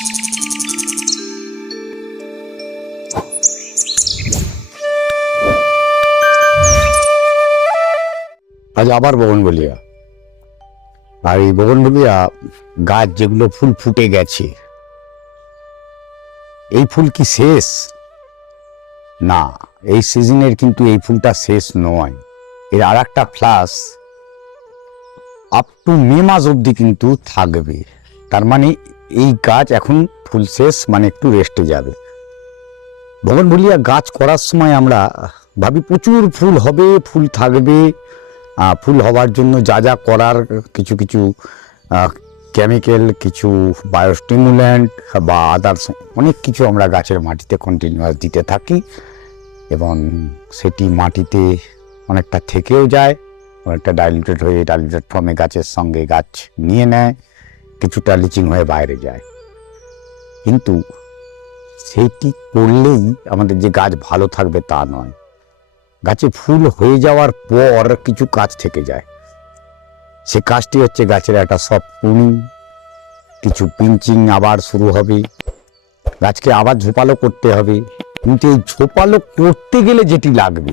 আজ আবার বগনভেলিয়া। আর এই বগনভেলিয়া গাছ যেগুলো ফুল ফুটে গেছে, এই ফুল কি শেষ? না, এই সিজনের কিন্তু এই ফুলটা শেষ নয়। এর আর একটা ফ্লাস আপ টু মে মাস অব্দি কিন্তু থাকবে। তার মানে এই গাছ এখন ফুল শেষ, মানে একটু রেস্টে যাবে। বগনভেলিয়া গাছ করার সময় আমরা ভাবি প্রচুর ফুল হবে, ফুল থাকবে। ফুল হওয়ার জন্য যা যা করার কিছু কিছু কেমিক্যাল, কিছু বায়োস্টিমুল্যান্ট বা আদার্স অনেক কিছু আমরা গাছের মাটিতে কন্টিনিউয়াস দিতে থাকি, এবং সেটি মাটিতে অনেকটা থেকেও যায়, অনেকটা ডাইলিউটেড হয়ে ডাইলিউটেড ফর্মে গাছের সঙ্গে গাছ নিয়ে নেয়, কিছুটা লিচিং হয়ে বাইরে যায়। কিন্তু সেইটি করলেই আমাদের যে গাছ ভালো থাকবে তা নয়। গাছে ফুল হয়ে যাওয়ার পর কিছু কাজ থেকে যায়। সে কাজটি হচ্ছে গাছের একটা সফট প্রুনিং, কিছু পিঞ্চিং আবার শুরু হবে, গাছকে আবার ঝোপালো করতে হবে। কিন্তু এই ঝোপালো করতে গেলে যেটি লাগবে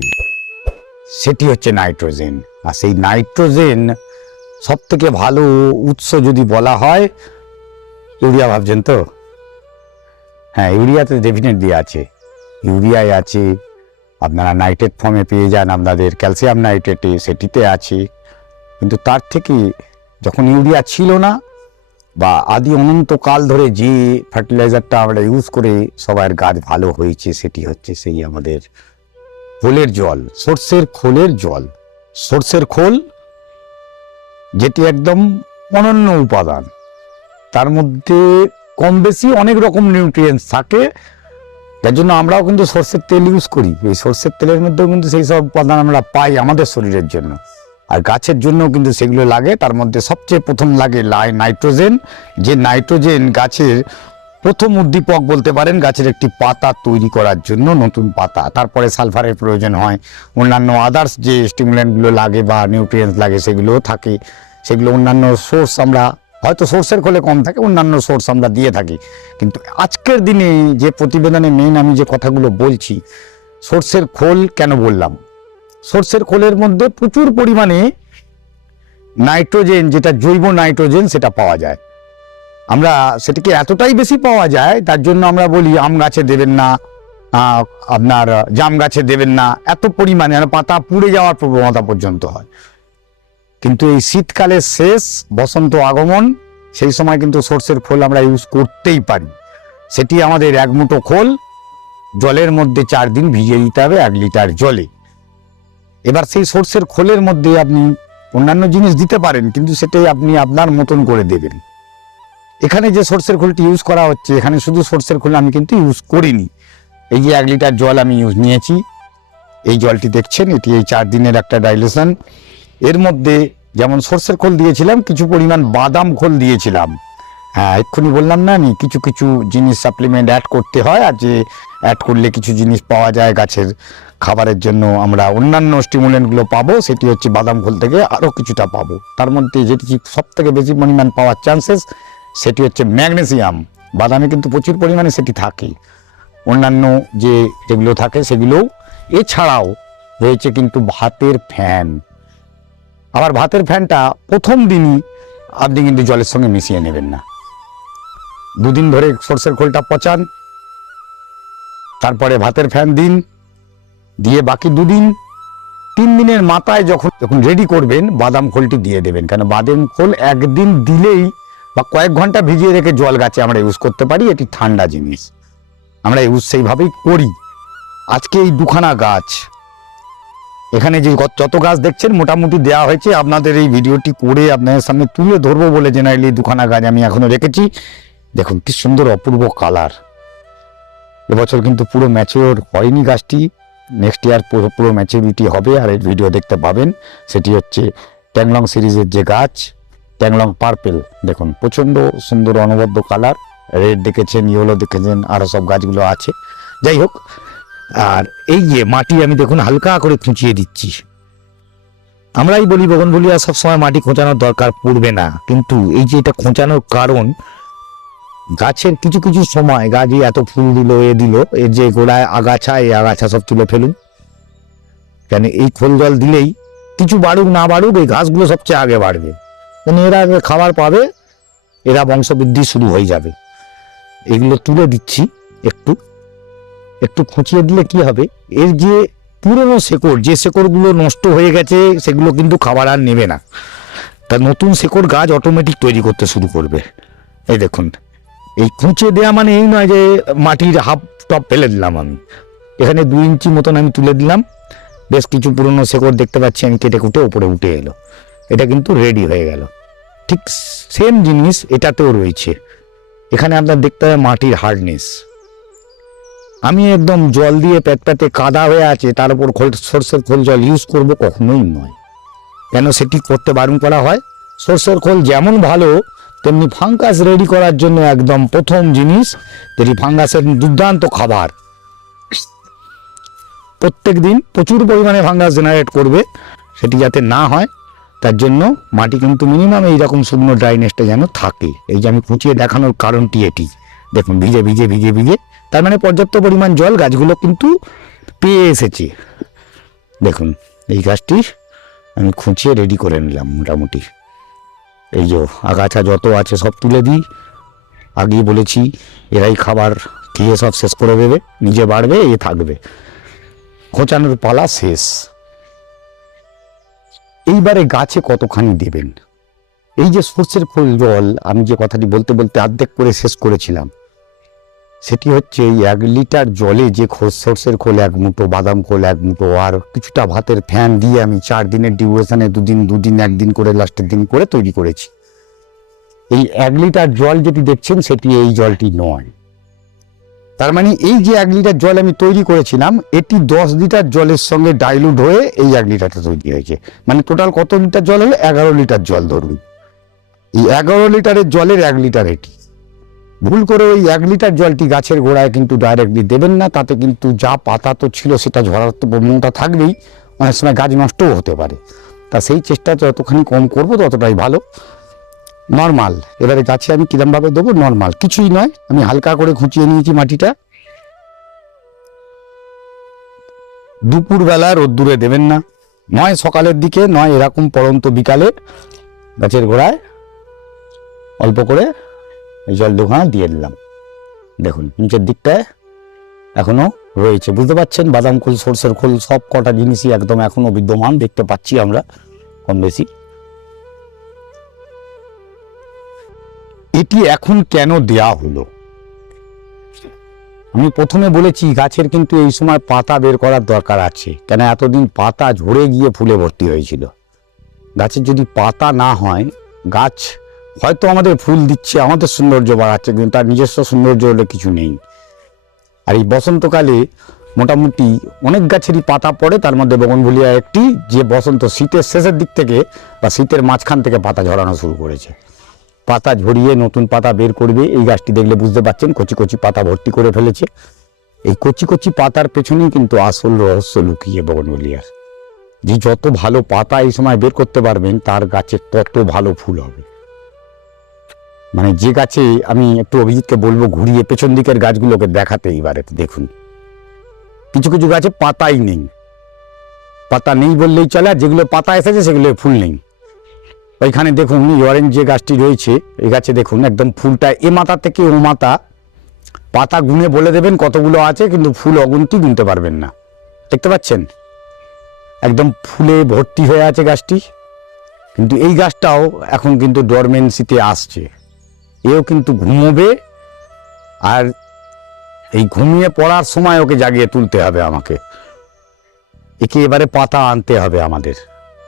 সেটি হচ্ছে নাইট্রোজেন। আর সেই নাইট্রোজেন সব থেকে ভালো উৎস যদি বলা হয় ইউরিয়া, ভাবছেন তো? হ্যাঁ, ইউরিয়াতে ডেফিনেটলি আছে, ইউরিয়ায় আছে, আপনারা নাইট্রেট ফর্মে পেয়ে যান আপনাদের ক্যালসিয়াম নাইট্রেটে, সেটিতে আছে। কিন্তু তার থেকে যখন ইউরিয়া ছিল না, বা আদি অনন্তকাল ধরে যে ফার্টিলাইজারটা আমরা ইউজ করে সবার গাছ ভালো হয়েছে, সেটি হচ্ছে সেই আমাদের খোলের জল, সর্ষের খোলের জল। সর্ষের খোল যেটি একদম অনন্য উপাদান, তার মধ্যে কম বেশি অনেক রকম নিউট্রিয়েন্টস থাকে, যার জন্য আমরাও কিন্তু সর্ষের তেল ইউজ করি। এই সর্ষের তেলের মধ্যেও কিন্তু সেই সব উপাদান আমরা পাই আমাদের শরীরের জন্য, আর গাছের জন্য কিন্তু সেগুলো লাগে। তার মধ্যে সবচেয়ে প্রথম লাগে নাইট্রোজেন, যে নাইট্রোজেন গাছের প্রথম উদ্দীপক বলতে পারেন গাছের একটি পাতা তৈরি করার জন্য, নতুন পাতা। তারপরে সালফারের প্রয়োজন হয়, অন্যান্য আদার্স যে স্টিমুল্যান্টগুলো লাগে বা নিউট্রিয়েন্টস লাগে সেগুলোও থাকে। সেগুলো অন্যান্য সোর্স আমরা হয়তো সর্ষের খোলে কম থাকে, অন্যান্য সোর্স আমরা দিয়ে থাকি। কিন্তু আজকের দিনে যে প্রতিবেদনে মেইন আমি যে কথাগুলো বলছি, সর্ষের খোল কেন বললাম, সর্ষের খোলের মধ্যে প্রচুর পরিমাণে নাইট্রোজেন, যেটা জৈব নাইট্রোজেন, সেটা পাওয়া যায়। আমরা সেটাকে এতটাই বেশি পাওয়া যায়, তার জন্য আমরা বলি আম গাছে দেবেন না, আপনার জাম গাছে দেবেন না, এত পরিমাণে পাতা পুড়ে যাওয়ার প্রবণতা পর্যন্ত হয়। কিন্তু এই শীতকালের শেষ, বসন্ত আগমন, সেই সময় কিন্তু সর্ষের খোল আমরা ইউজ করতেই পারি। সেটি আমাদের এক মুঠো খোল জলের মধ্যে 4 দিন ভিজিয়ে দিতে হবে 1 লিটার জলে। এবার সেই সর্ষের খোলের মধ্যে আপনি অন্যান্য জিনিস দিতে পারেন, কিন্তু সেটাই আপনি আপনার মতন করে দেবেন। এখানে যে সর্ষের খোলটি ইউজ করা হচ্ছে, এখানে শুধু সর্ষের খোল আমি কিন্তু ইউজ করিনি। এই যে 1 লিটার জল আমি ইউজ নিয়েছি, এই জলটি দেখছেন, এটি এই 4 দিনের একটা ডাইলেশন। এর মধ্যে যেমন সর্ষের খোল দিয়েছিলাম, কিছু পরিমাণ বাদাম খোল দিয়েছিলাম। হ্যাঁ, এক্ষুনি বললাম না আমি, কিছু কিছু জিনিস সাপ্লিমেন্ট অ্যাড করতে হয়, আর যে অ্যাড করলে কিছু জিনিস পাওয়া যায় গাছের খাবারের জন্য, আমরা অন্যান্য স্টিমুলেন্টগুলো পাবো, সেটি হচ্ছে বাদাম খোল থেকে আরও কিছুটা পাবো। তার মধ্যে যেটি সব থেকে বেশি পরিমাণ পাওয়ার চান্সেস, সেটি হচ্ছে ম্যাগনেসিয়াম। বাদামে কিন্তু প্রচুর পরিমাণে সেটি থাকে, অন্যান্য যেগুলো থাকে সেগুলোও। এছাড়াও রয়েছে কিন্তু ভাতের ফ্যান। আবার ভাতের ফ্যানটা প্রথম দিনই আপনি কিন্তু জলের সঙ্গে মিশিয়ে নেবেন না, 2 দিন ধরে সর্ষের খোলটা পচান, তারপরে ভাতের ফ্যান দিন, দিয়ে বাকি 2 দিন, 3 দিনের মাথায় যখন রেডি করবেন বাদাম খোলটি দিয়ে দেবেন। কেন বাদাম খোল একদিন দিলেই বা কয়েক ঘন্টা ভিজিয়ে রেখে জল গাছে আমরা ইউজ করতে পারি, এটি ঠান্ডা জিনিস, আমরা ইউজ সেইভাবেই করি। আজকে এই 2খানা গাছ, এখানে যে যত গাছ দেখছেন মোটামুটি দেওয়া হয়েছে, আপনাদের এই ভিডিওটি করে আপনাদের সামনে তুলে ধরবো বলে জেনারেলি 2খানা গাছ আমি এখনো রেখেছি। দেখুন কি সুন্দর অপূর্ব কালার। এবছর কিন্তু পুরো ম্যাচিওর হয়নি গাছটি, নেক্সট ইয়ার পুরো ম্যাচিউরিটি হবে, আর এই ভিডিও দেখতে পাবেন। সেটি হচ্ছে ট্যাংলং সিরিজের যে গাছ, ট্যাংলং পার্পেল। দেখুন প্রচণ্ড সুন্দর অনবদ্য কালার, রেড দেখেছেন, ইয়েলো দেখেছেন, আরও সব গাছগুলো আছে। যাই হোক, আর এই যে মাটি আমি দেখুন হালকা করে খুঁচিয়ে দিচ্ছি। আমরাই বলি বগনভেলিয়া সবসময় মাটি খোঁচানোর দরকার পড়বে না, কিন্তু এই যে এটা খোঁচানোর কারণ, গাছের কিছু কিছু সময় গাছই এত ফুল দিল এর যে গোড়ায় আগাছা, এই আগাছা সব তুলে ফেলুন। কেন এই খোল জল দিলেই কিছু বাড়ুক না বাড়ুক এই ঘাসগুলো সবচেয়ে আগে বাড়বে, কেন এরা আগে খাবার পাবে, এরা বংশবৃদ্ধি শুরু হয়ে যাবে। এগুলো তুলে দিচ্ছি, একটু একটু খুঁচিয়ে দিলে কি হবে, এর যে পুরনো শেকড়, যে শেকড়গুলো নষ্ট হয়ে গেছে সেগুলো কিন্তু খাবার আর নেবে না, তা নতুন শেকড় গাছ অটোমেটিক তৈরি করতে শুরু করবে। এই দেখুন, এই খুঁচিয়ে দেওয়া মানে এই নয় যে মাটির হাফ টপ ফেলে দিলাম আমি, এখানে 2 ইঞ্চি মতন আমি তুলে দিলাম, বেশ কিছু পুরনো শেকড় দেখতে পাচ্ছি আমি কেটে কুটে উপরে উঠে এলো, এটা কিন্তু রেডি হয়ে গেল। ঠিক সেম জিনিস এটাতেও রয়েছে। এখানে আপনার দেখতে হবে মাটির হার্ডনেস। আমি একদম জল দিয়ে প্যাতে কাদা হয়ে আছে তার উপর সর্ষের খোল জল ইউজ করব, কখনোই নয়। কেন সেটি করতে বারণ করা হয়? সর্ষের খোল যেমন ভালো তেমনি ফাঙ্গাস রেডি করার জন্য একদম প্রথম জিনিস, যেটি ফাঙ্গাসের দুর্দান্ত খাবার, প্রত্যেক দিন প্রচুর পরিমাণে ফাঙ্গাস জেনারেট করবে, সেটি যাতে না হয় তার জন্য মাটি কিন্তু মিনিমাম এইরকম শুকনো ড্রাইনেসটা যেন থাকে। এই যে আমি খুঁচিয়ে দেখানোর কারণটি এটি, দেখুন ভিজে ভিজে ভিজে ভিজে, তার মানে পর্যাপ্ত পরিমাণ জল গাছগুলো কিন্তু পেয়ে এসেছে। দেখুন এই গাছটি আমি খুঁচিয়ে রেডি করে নিলাম মোটামুটি। এই যে আগাছা যত আছে সব তুলে দিই, আগেই বলেছি এরাই খাবার খেয়ে সব শেষ করে দেবে, নিজে বাড়বে, এ থাকবে। খোঁচানোর পালা শেষ। এইবারে গাছে কতখানি দেবেন? এই যে সর্ষের খোল জল আমি যে কথাটি বলতে বলতে অর্ধেক করে শেষ করেছিলাম, সেটি হচ্ছে এই 1 লিটার জলে যে সর্ষের খোল 1 মুঠো, বাদাম খোল 1 মুঠো, আর কিছুটা ভাতের ফ্যান দিয়ে আমি 4 দিনের ডিউরেশনে 2 দিন 1 দিন করে লাস্টের দিন করে তৈরি করেছি। এই 1 লিটার জল যেটি দেখছেন সেটি এই জলটি নয়। তার মানে এই যে 1 লিটার জল আমি তৈরি করেছিলাম এটি 10 লিটার জলের সঙ্গে ডাইলুট হয়ে এই 1 লিটারটা তৈরি হয়েছে। মানে টোটাল কত লিটার জল হলো? 11 লিটার জল ধরুন। এই 11 লিটারের জলের 1 লিটার এটি। ভুল করে ওই 1 লিটার জলটি গাছের গোড়ায় কিন্তু ডাইরেক্টলি দেবেন না, তাতে কিন্তু যা পাতা তো ছিল সেটা ঝরার তো প্রবণতা থাকবেই, অনেক সময় গাছ নষ্টও হতে পারে। তা সেই চেষ্টা যতখানি কম করবো ততটাই ভালো। নর্মাল এবারে গাছে আমি কিরমভাবে দেবো? নর্মাল, কিছুই নয়, আমি হালকা করে খুঁচিয়ে নিয়েছি মাটিটা। দুপুরবেলা রোদ্দুরে দেবেন না, নয় সকালের দিকে, নয় এরকম পড়ন্ত বিকালে গাছের গোড়ায় অল্প করে এই জল 2 দিয়ে দিলাম। দেখুন নিচের দিকটায় এখনো রয়েছে, বুঝতে পারছেন? বাদাম খোল, সর্ষের খোল সব কটা জিনিসই একদম এখনো বিদ্যমান দেখতে পাচ্ছি আমরা কম বেশি। এটি এখন কেন দেয়া হলো? আমি প্রথমে বলেছি গাছের কিন্তু এই সময় পাতা বের করার দরকার আছে, কেন এতদিন পাতা ঝরে গিয়ে ফুলে ভর্তি হয়েছিল। গাছের যদি পাতা না হয়, গাছ হয়তো আমাদের ফুল দিচ্ছে, আমাদের সৌন্দর্য বাড়াচ্ছে, কিন্তু তার নিজস্ব সৌন্দর্য হলে কিছু নেই। আর এই বসন্তকালে মোটামুটি অনেক গাছেরই পাতা পড়ে, তার মধ্যে বগনভুলিয়া একটি, যে বসন্ত শীতের শেষের দিক থেকে বা শীতের মাঝখান থেকে পাতা ঝরানো শুরু করেছে। পাতা ঝরিয়ে নতুন পাতা বের করবে। এই গাছটি দেখলে বুঝতে পারছেন কচি কচি পাতা ভর্তি করে ফেলেছে। এই কচি কচি পাতার পেছনেই কিন্তু আসল রহস্য লুকিয়ে বগনভুলিয়ার। যে যত ভালো পাতা এই সময় বের করতে পারবেন তার গাছে তত ভালো ফুল হবে। মানে যে গাছে, আমি একটু অভিজিৎকে বলবো ঘুরিয়ে পেছন দিকের গাছগুলোকে দেখাতে, এবারে দেখুন কিছু কিছু গাছে পাতাই নেই, পাতা নেই বললেই চলে, আর যেগুলো পাতা এসেছে সেগুলো ফুল নেই। ওইখানে দেখুন অরেঞ্জ যে গাছটি রয়েছে, এই গাছে দেখুন একদম ফুলটা এ মাথা থেকে ও মাথা, পাতা গুনে বলে দেবেন কতগুলো আছে, কিন্তু ফুল অগুন্তি গুনতে পারবেন না। দেখতে পাচ্ছেন একদম ফুলে ভর্তি হয়ে আছে গাছটি। কিন্তু এই গাছটাও এখন কিন্তু ডরমেন্সিতে আসছে, এও কিন্তু ঘুমোবে, আর এই ঘুমিয়ে পড়ার সময় ওকে জাগিয়ে তুলতে হবে আমাকে, একে এবারে পাতা আনতে হবে আমাদের।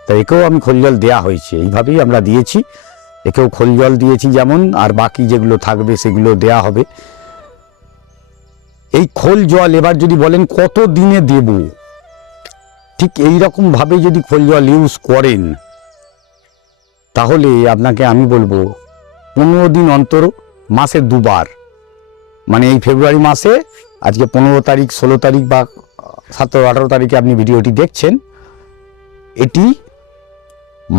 তাই একেও আমি খোল জল দেওয়া হয়েছে, এইভাবেই আমরা দিয়েছি, একেও খোল জল দিয়েছি যেমন, আর বাকি যেগুলো থাকবে সেগুলো দেয়া হবে। এই খোল জল এবার যদি বলেন কত দিনে দেব, ঠিক এইরকম ভাবে যদি খোল জল ইউজ করেন তাহলে আপনাকে আমি বলবো 15 দিন অন্তর, মাসে 2 বার, মানে এই ফেব্রুয়ারি মাসে আজকে 15 তারিখ, 16 তারিখ বা 17-18 তারিখে আপনি ভিডিওটি দেখছেন, এটি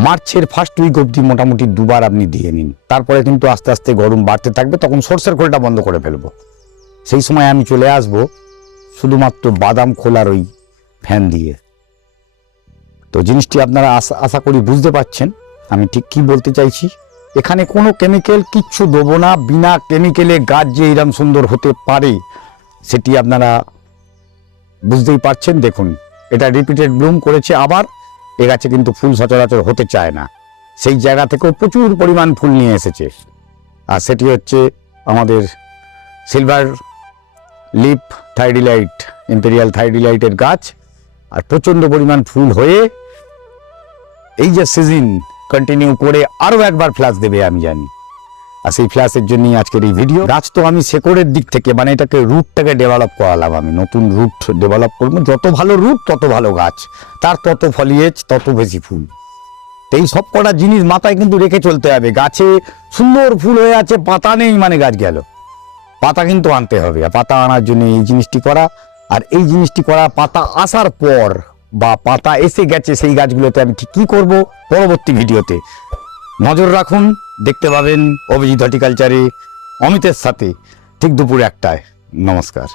মার্চের ফার্স্ট উইক অবধি মোটামুটি দুবার আপনি দিয়ে নিন। তারপরে কিন্তু আস্তে আস্তে গরম বাড়তে থাকবে, তখন সর্ষের খোলটা বন্ধ করে ফেলবো। সেই সময় আমি চলে আসব শুধুমাত্র বাদাম খোলার ওই ফ্যান দিয়ে। তো জিনিসটি আপনারা আশা করি বুঝতে পারছেন আমি ঠিক কি বলতে চাইছি। এখানে কোনো কেমিক্যাল কিচ্ছু দেবো না, বিনা কেমিক্যালে গাছ যে এরকম সুন্দর হতে পারে সেটি আপনারা বুঝতেই পারছেন। দেখুন, এটা রিপিটেড ব্লুম করেছে, আবার এ গাছে কিন্তু ফুল সচরাচর হতে চায় না, সেই জায়গা থেকেও প্রচুর পরিমাণ ফুল নিয়ে এসেছে। আর সেটি হচ্ছে আমাদের সিলভার লিপ থাইডিলাইট, ইম্পেরিয়াল থাইডিলাইটের গাছ। আর প্রচণ্ড পরিমাণ ফুল হয়ে এই যে সিজন কন্টিনিউ করে আরও একবার ফ্ল্যাশ দেবে আমি জানি। আর সেই ফ্ল্যাশের জন্যই আজকের এই ভিডিও। গাছ তো আমি শেকড়ের দিক থেকে মানে এটাকে রুটটাকে ডেভেলপ করালাম, আমি নতুন রুট ডেভেলপ করবো। যত ভালো রুট তত ভালো গাছ, তার তত ফলিয়েজ তত বেশি ফুল। তো এই সব কটা জিনিস মাথায় কিন্তু রেখে চলতে হবে। গাছে সুন্দর ফুল হয়ে আছে, পাতা নেই মানে গাছ গেল, পাতা কিন্তু আনতে হবে। আর পাতা আনার জন্য এই জিনিসটি করা, আর এই জিনিসটি করা পাতা আসার পর বা পাতা এসে গেছে সেই গাছগুলোতে আমি ঠিক কী করবো পরবর্তী ভিডিওতে নজর রাখুন। দেখতে পাবেন অভিজিৎ হর্টিকালচারে অমিতের সাথে ঠিক দুপুর 1টায়। নমস্কার।